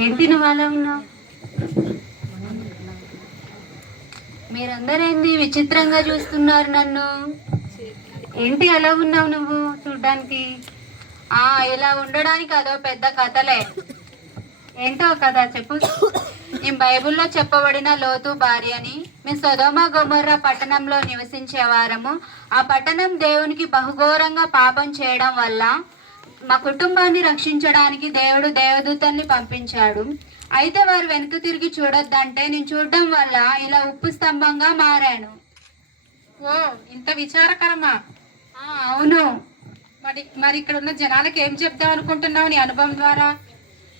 ఏంటి నువ్వు అలా ఉన్నావు? మీరందరేంది విచిత్రంగా చూస్తున్నారు నన్ను? ఏంటి అలా ఉన్నావు నువ్వు చూడ్డానికి? ఇలా ఉండడానికి అదో పెద్ద కథలే. ఏంటో కదా చెప్పు. ఈ బైబిల్లో చెప్పబడిన లోతు భార్య అని. మేము సొదొమ గొమొర్రా పట్టణంలో నివసించేవారము. ఆ పట్టణం దేవునికి బహుఘోరంగా పాపం చేయడం వల్ల మా కుటుంబాన్ని రక్షించడానికి దేవుడు దేవదూతల్ని పంపించాడు. అయితే వారు వెనుక తిరిగి చూడొద్దంటే నేను చూడడం వల్ల ఇలా ఉప్పు స్తంభంగా మారాను. ఓ, ఇంత విచారకరమా? అవును. మరి ఇక్కడ ఉన్న జనాలకు ఏం చెప్దాం అనుకుంటున్నావు నీ అనుభవం ద్వారా?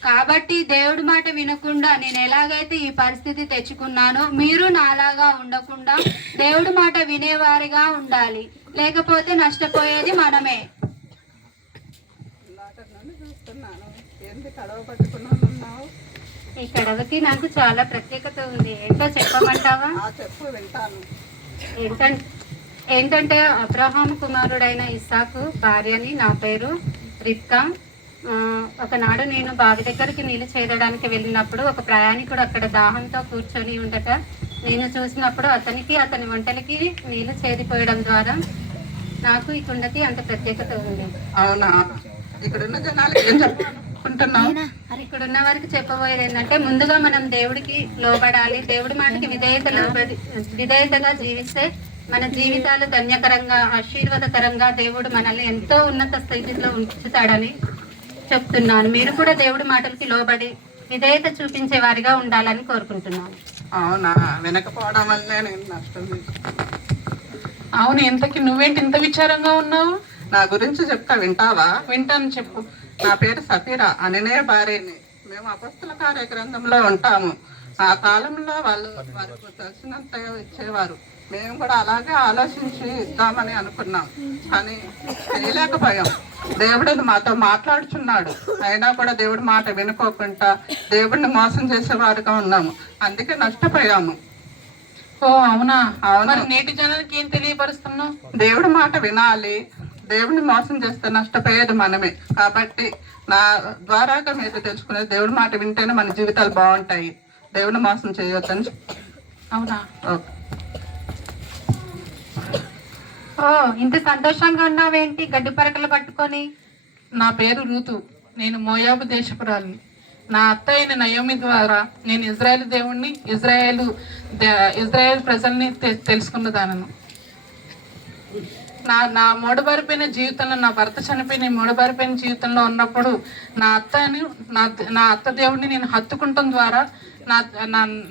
కాబట్టి దేవుడి మాట వినకుండా నేను ఎలాగైతే ఈ పరిస్థితి తెచ్చుకున్నానో మీరు నాలాగా ఉండకుండా దేవుడి మాట వినేవారిగా ఉండాలి. లేకపోతే నష్టపోయేది మనమే. ఈ కడవకి నాకు చాలా ప్రత్యేకత ఉంది. ఏంటో చెప్పమంటావా? ఏంటంటే అబ్రహాము కుమారుడైన ఇస్సాకు భార్యని, నా పేరు రిబ్కా. ఒకనాడు నేను బావి దగ్గరికి నీళ్లు చేదడానికి వెళ్ళినప్పుడు ఒక ప్రయాణికుడు అక్కడ దాహంతో కూర్చొని ఉండట నేను చూసినప్పుడు అతని వంటలకి నీళ్లు చేదిపోయడం ద్వారా నాకు ఈ కుండకి అంత ప్రత్యేకత ఉంది. అవునా? ఇక్కడున్న జనాలకి ఏం చెప్పాలనుకుంటున్నావు? ఇక్కడున్న వారికి చెప్పబోయేది ఏంటంటే, ముందుగా మనం దేవుడికి లోబడాలి. దేవుడి మాటకి విధేయతగా జీవిస్తే మన జీవితాలు ధన్యకరంగా, ఆశీర్వాదకరంగా దేవుడు మనల్ని ఎంతో ఉన్నత స్థితిలో ఉంచుతాడని చెప్తున్నాను. మీరు కూడా దేవుడి మాటలకి లోబడి విధేయత చూపించే వారిగా ఉండాలని కోరుకుంటున్నాను. అవునా? వెనకపోవడం వల్లే నేను నష్టం. అవును, ఇంతకి నువ్వేంటి ఇంత విచారంగా ఉన్నావు? నా గురించి చెప్తా, వింటావా? వింటాను, చెప్పు. నా పేరు సఫీరా, అనినే భార్యని. మేము అపొస్తల కార్య గ్రంథంలో ఉంటాము. ఆ కాలంలో వాళ్ళు వారికి తెలిసినంత ఇచ్చేవారు. మేము కూడా అలాగే ఆలోచించి ఇద్దామని అనుకున్నాం, కానీ చేయలేకపోయాం. దేవుడిని మాతో మాట్లాడుచున్నాడు, అయినా కూడా దేవుడి మాట వినుకోకుండా దేవుడిని మోసం చేసేవారుగా ఉన్నాము. అందుకే నష్టపోయాము. ఓ అవునా? అవును. నేటి జనానికి ఏం తెలియపరుస్తున్నావు? దేవుడి మాట వినాలి. దేవుడిని మోసం చేస్తే నష్టపోయేది మనమే. కాబట్టి నా ద్వారాగా మీరు తెలుసుకునేది, దేవుడి మాట వింటేనే మన జీవితాలు బాగుంటాయి. దేవుడిని మోసం చేయొద్దని. అవునా? ఓకే. ఇంత సంతోషంగా ఉన్నావేంటి గడ్డి పరకలు పట్టుకొని? నా పేరు రూతు, నేను మోయాబు దేశపురాలిని. నా అత్త అయిన నయోమి ద్వారా నేను ఇజ్రాయేల్ దేవుణ్ణి, ఇజ్రాయేల్ ప్రజల్ని తెలుసుకున్నదానను. నా మూడబారిపోయిన జీవితంలో, నా భర్త చనిపోయిన మూడబారిపోయిన జీవితంలో ఉన్నప్పుడు నా అత్త దేవుడిని నేను హత్తుకుంటం ద్వారా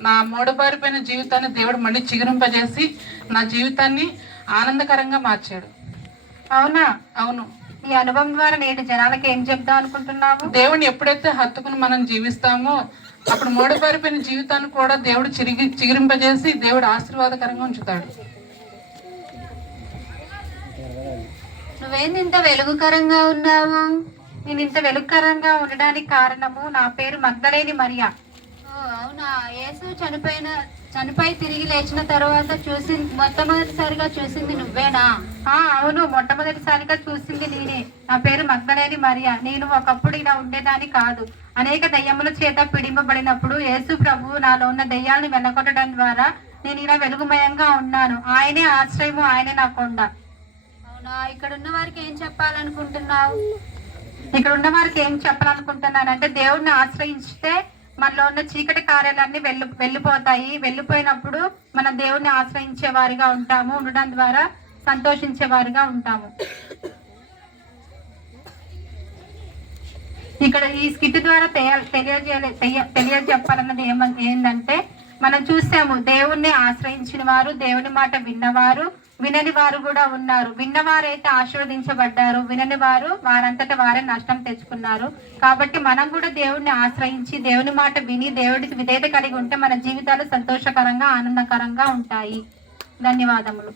నా మూడబారిపోయిన జీవితాన్ని దేవుడు మళ్ళీ చిగురింపజేసి నా జీవితాన్ని ఆనందకరంగా మార్చాడు. అవునా? అవును. ఈ అనుభవం ద్వారా నేటి జనాలకి ఏం చెప్దాం అనుకుంటున్నావు? దేవుడిని ఎప్పుడైతే హత్తుకుని మనం జీవిస్తామో అప్పుడు మూడబారిపోయిన జీవితాన్ని కూడా దేవుడు చిగురింపజేసి దేవుడు ఆశీర్వాదకరంగా ఉంచుతాడు. నువ్వేంది ఇంత వెలుగుకరంగా ఉన్నావు? నేను ఇంత వెలుగుకరంగా ఉండడానికి కారణము, నా పేరు మగ్దలేని మరియా. అవునా? యేసు చనిపోయి తిరిగి లేచిన తర్వాత మొట్టమొదటిసారిగా చూసింది నువ్వేనా? అవును, మొట్టమొదటిసారిగా చూసింది నేనే. నా పేరు మగ్దలేని మరియా. నేను ఒకప్పుడు ఇలా ఉండేదాన్ని కాదు. అనేక దయ్యముల చేత పిడింపబడినప్పుడు యేసు ప్రభు నాలో ఉన్న దయ్యాలను వెనకొట్టడం ద్వారా నేను ఇలా వెలుగుమయంగా ఉన్నాను. ఆయనే ఆశ్రయము, ఆయనే నా కొండ. అవునా? ఇక్కడ ఉన్న వారికి ఏం చెప్పాలనుకుంటున్నావు? ఇక్కడ ఉన్న వారికి ఏం చెప్పాలనుకుంటున్నాను అంటే, దేవుడిని ఆశ్రయిస్తే మనలో ఉన్న చీకటి కార్యాలన్నీ వెళ్ళిపోతాయి. వెళ్ళిపోయినప్పుడు మనం దేవుడిని ఆశ్రయించే వారిగా ఉంటాము. ఉండడం ద్వారా సంతోషించే వారిగా ఉంటాము. ఇక్కడ ఈ స్కిట్ ద్వారా తెలియజెప్పాలన్నది ఏంటంటే, మనం చూసాము దేవుణ్ణి ఆశ్రయించిన వారు, దేవుని మాట విన్నవారు, వినని వారు కూడా ఉన్నారు. విన్నవారైతే ఆశీర్వదించబడ్డారు, వినని వారంతటా వారే నష్టం తెచ్చుకున్నారు. కాబట్టి మనం కూడా దేవుడిని ఆశ్రయించి దేవుని మాట విని దేవుడికి విధేయత కలిగి ఉంటే మన జీవితాలు సంతోషకరంగా, ఆనందకరంగా ఉంటాయి. ధన్యవాదములు.